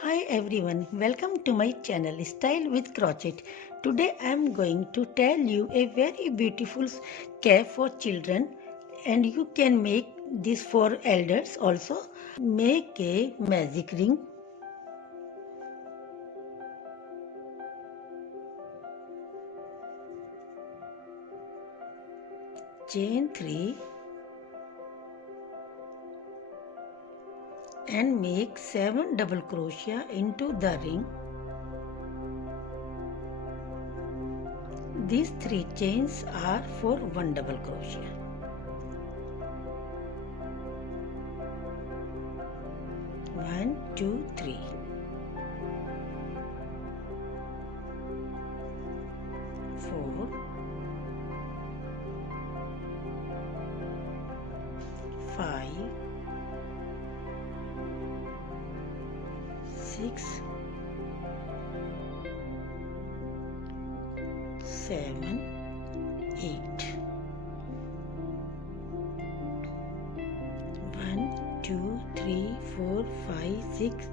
Hi everyone, welcome to my channel Style with Crochet. Today I am going to tell you a very beautiful cap for children, and you can make this for elders also. Make a magic ring, chain 3 and make 7 double crochet into the ring. These 3 chains are for 1 double crochet. 1, 2, 3. 4, 5, 6, 7, 8. 1, 2, 3, 4, 5, 6.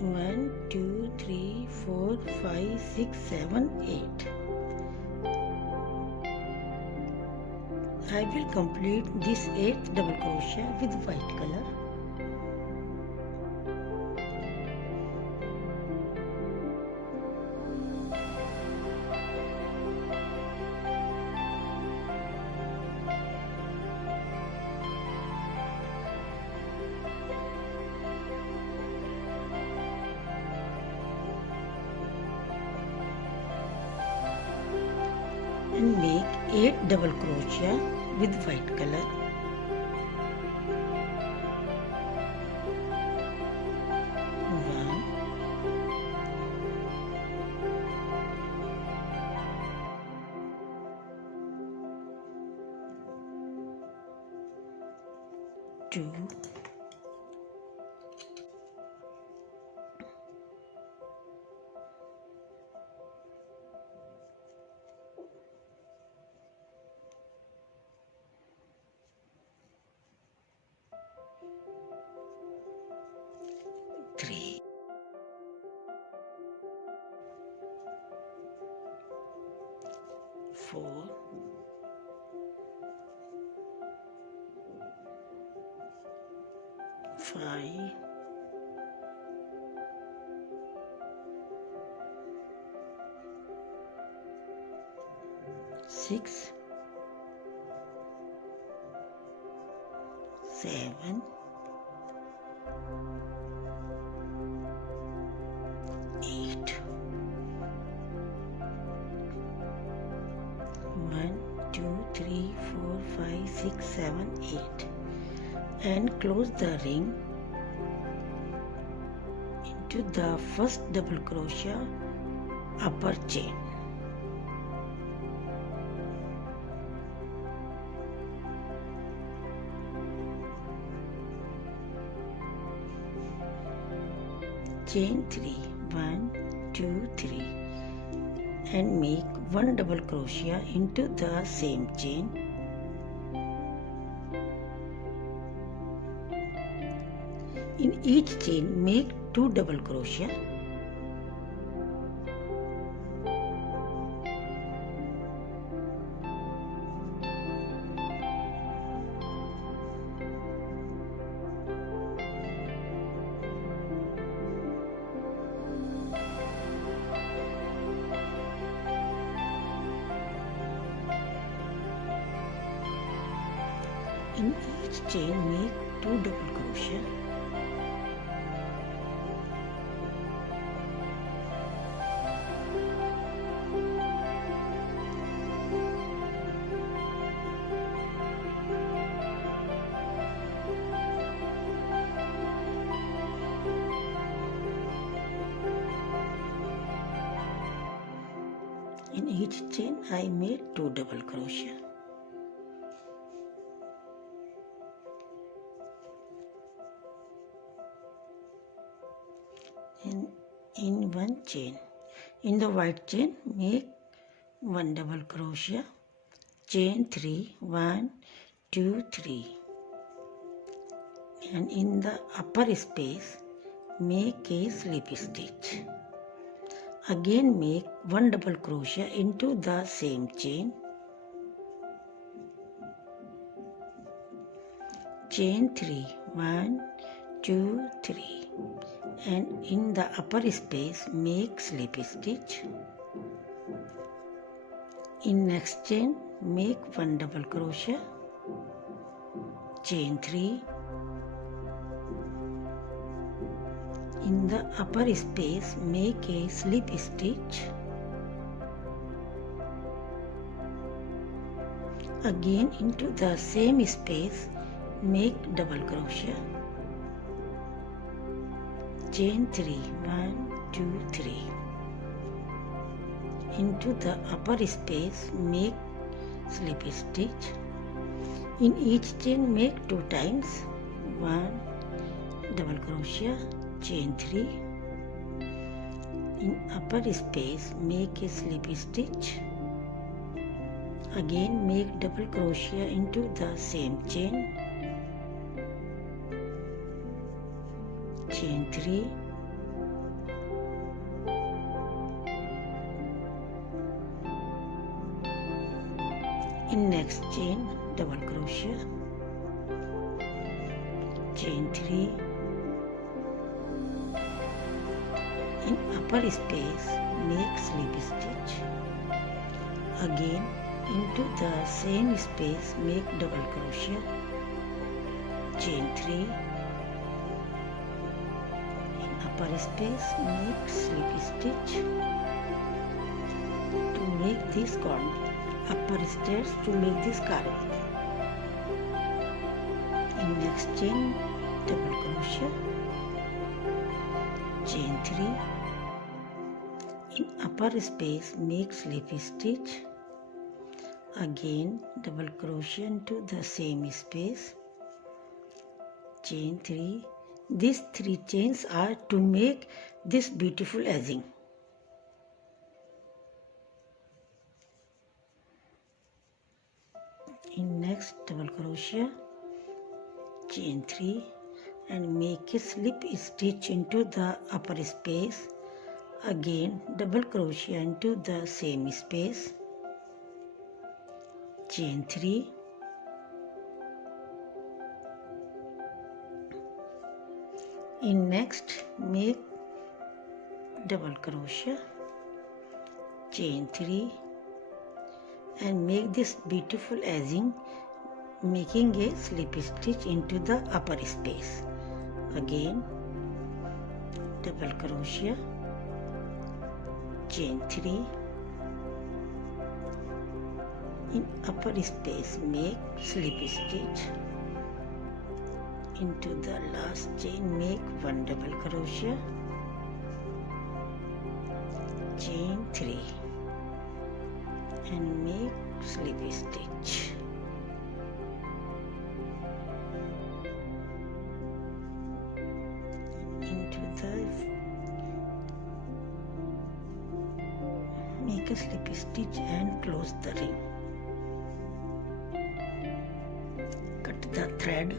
1, 2, 3, 4, 5, 6, 7, 8. I will complete this 8th double crochet with white color. And make 8 double crochet with white color. One, two, 3, 4, 5, 6, 7, 8. 1, 2, 3, 4, 5, 6, 7, 8. And close the ring into the first double crochet upper chain. Chain 3, 1, 2, 3, and make 1 double crochet into the same chain. In each chain make 2 double crochet. In each chain make 2 double crochet. In each chain I made 2 double crochet. And in one chain, in the white chain make 1 double crochet, chain 3, 1, 2, 3, and in the upper space make a slip stitch. Again make 1 double crochet into the same chain. Chain 3, 1, 2, 3, and in the upper space make slip stitch. In next chain make 1 double crochet, chain 3, in the upper space make a slip stitch. Again into the same space make double crochet, chain 3, 1, 2, 3, into the upper space make slip stitch. In each chain make 2 times, 1 double crochet, chain 3, in upper space make a slip stitch. Again make double crochet into the same chain, chain 3, in next chain double crochet, chain 3, in upper space make slip stitch. Again into the same space make double crochet, chain 3, in upper space make slip stitch. To make this upper stairs to make this carving. In next chain double crochet, chain 3, in upper space make slip stitch. Again double crochet into the same space, chain 3. These 3 chains are to make this beautiful edging. In next double crochet, chain 3, and make a slip stitch into the upper space. Again double crochet into the same space, chain 3, in next make double crochet, chain 3, and make this beautiful edging, making a slip stitch into the upper space. Again double crochet, chain 3, in upper space make slip stitch. Into the last chain make 1 double crochet, chain 3, and make slip stitch. Into the make a slip stitch and close the ring. Cut the thread.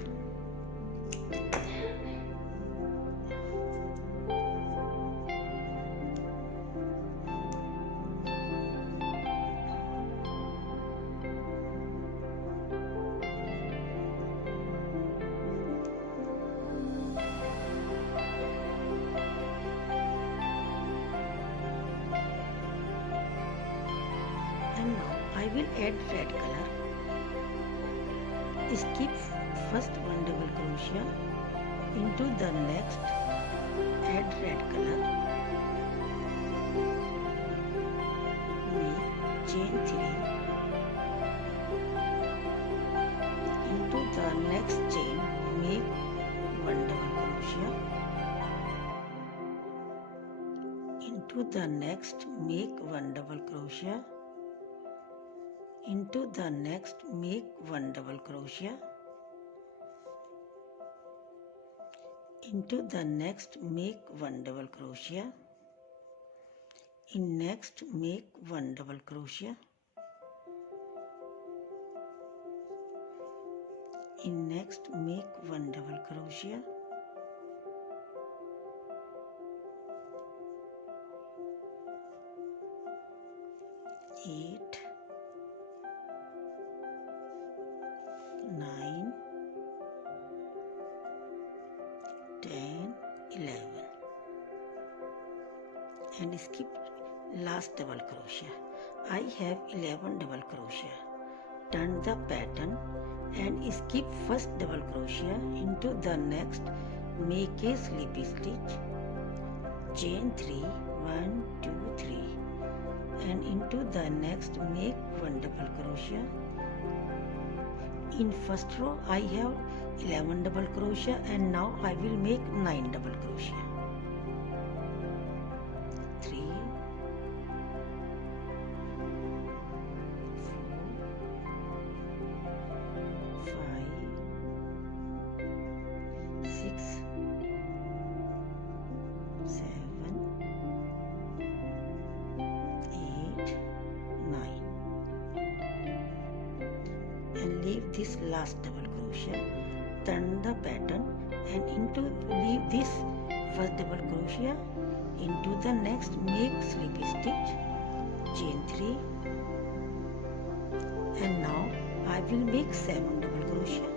And now I will add red color. Skip first 1 double crochet, into the next add red color, make chain 3, into the next chain make 1 double crochet, into the next make 1 double crochet, into the next make 1 double crochet, into the next make 1 double crochet, in next make 1 double crochet, in next make 1 double crochet, 8, 9, 10, 11, and skip last double crochet. I have 11 double crochet. Turn the pattern and skip first double crochet into the next. Make a slip stitch, chain 3, 1, 2, 3, and into the next make 1 double crochet. In first row I have 11 double crochet, and now I will make 9 double crochet. 3, 4, 5, 6, 7, 8, 9, and leave this last double crochet. Turn the pattern and into leave this first double crochet into the next. Make slip stitch, chain 3, and now I will make 7 double crochet.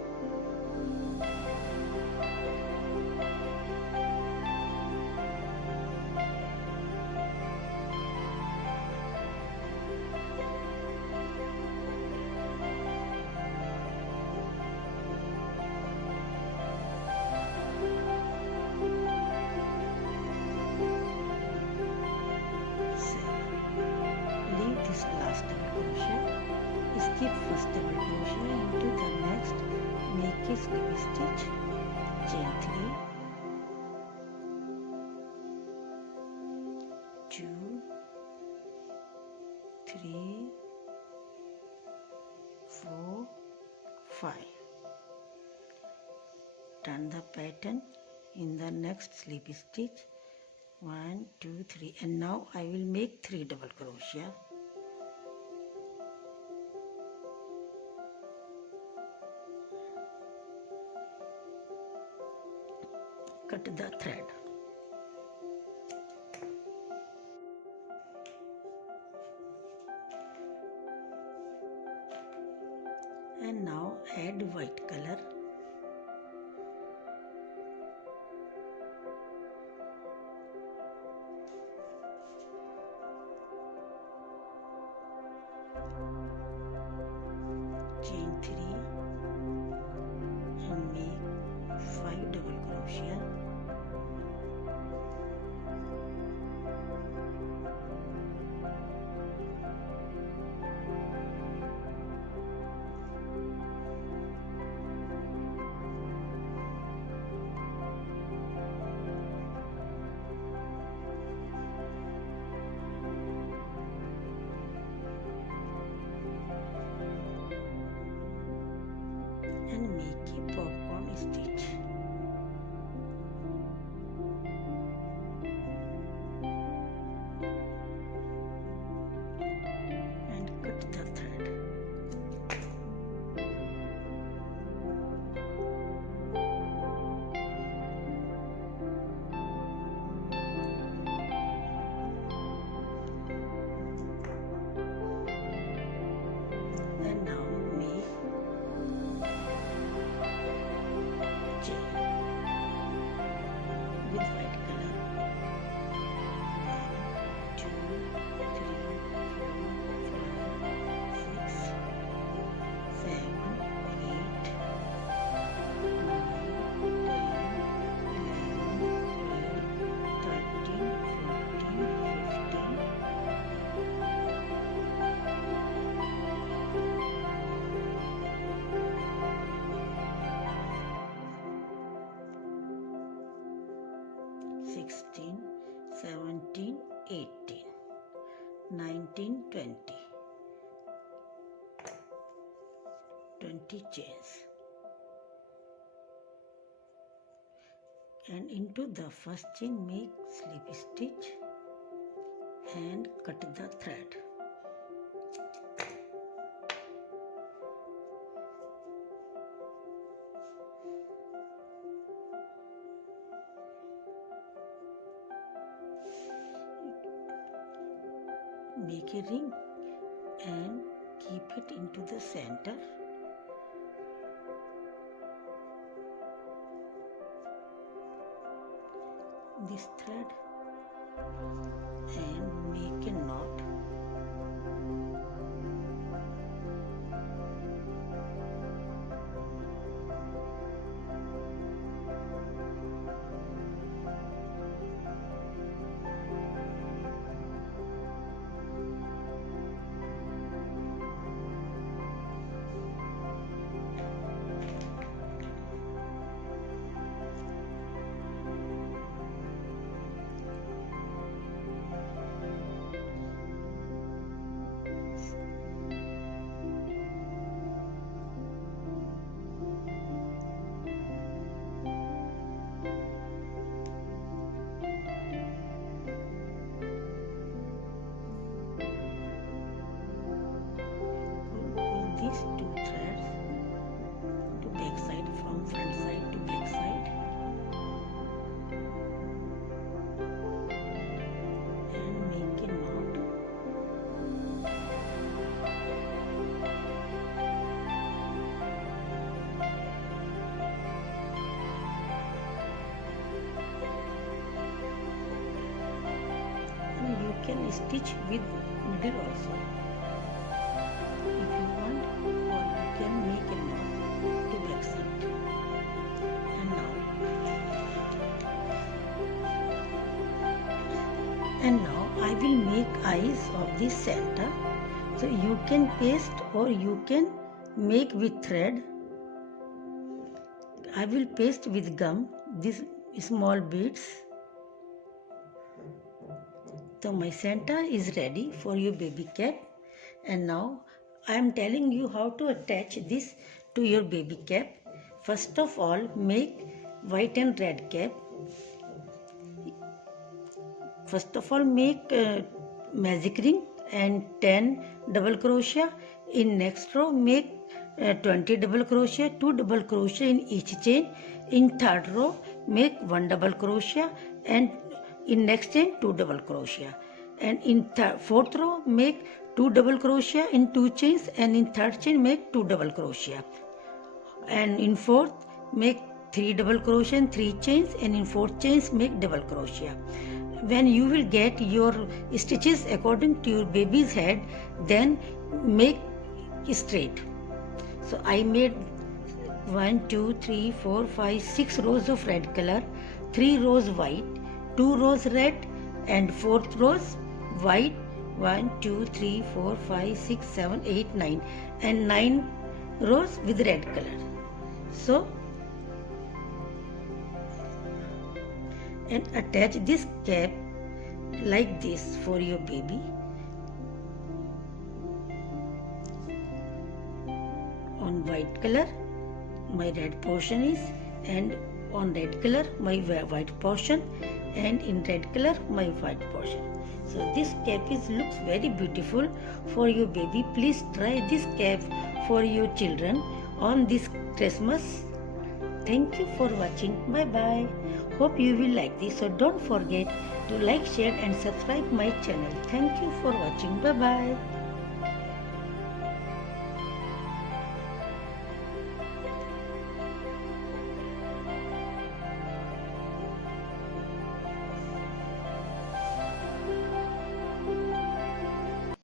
Leave this last double crochet, skip first double crochet into the next, make a slip stitch, chain 3, 2, 3, 4, 5. Turn the pattern in the next slip stitch, 1, 2, 3, and now I will make 3 double crochet. Cut the thread. And now add white color. Chain 3 and make 5 double crochet. And make a popcorn stitch. And cut the thread. And now make chain with white color. 1, 2, 3, 4, 5, 6, 7, 8, 16, 17, 18, 19, 20. 20 chains. And into the first chain make slip stitch and cut the thread. Make a ring and keep it into the center. This thread and make a knot. These two threads to back side, from front side to back side, and make a knot. And you can stitch with needle also if you want, or you can make a knot to back side. And now I will make eyes of this center. So you can paste or you can make with thread. I will paste with gum these small beads. So my center is ready for your baby cap. And now I am telling you how to attach this to your baby cap. First of all, make white and red cap. First of all, make magic ring and 10 double crochet. In next row, make 20 double crochet, 2 double crochet in each chain. In third row, make 1 double crochet, and in next chain 2 double crochet. And in fourth row, make 2 double crochet in 2 chains, and in third chain make 2 double crochet. And in fourth, make 3 double crochet in 3 chains, and in fourth chains make double crochet. When you will get your stitches according to your baby's head, then make straight. So I made 1, 2, 3, 4, 5, 6 rows of red color, 3 rows white, 2 rows red, and 4th rows white. 1, 2, 3, 4, 5, 6, 7, 8, 9, and 9 rows with red color. So, and attach this cap like this for your baby. On white color my red portion is, and on red color my white portion, and in red color my white portion. So this cap looks very beautiful for your baby. Please try this cap for your children on this Christmas. Thank you for watching. Bye bye. Hope you will like this. So don't forget to like, share and subscribe my channel. Thank you for watching. Bye bye.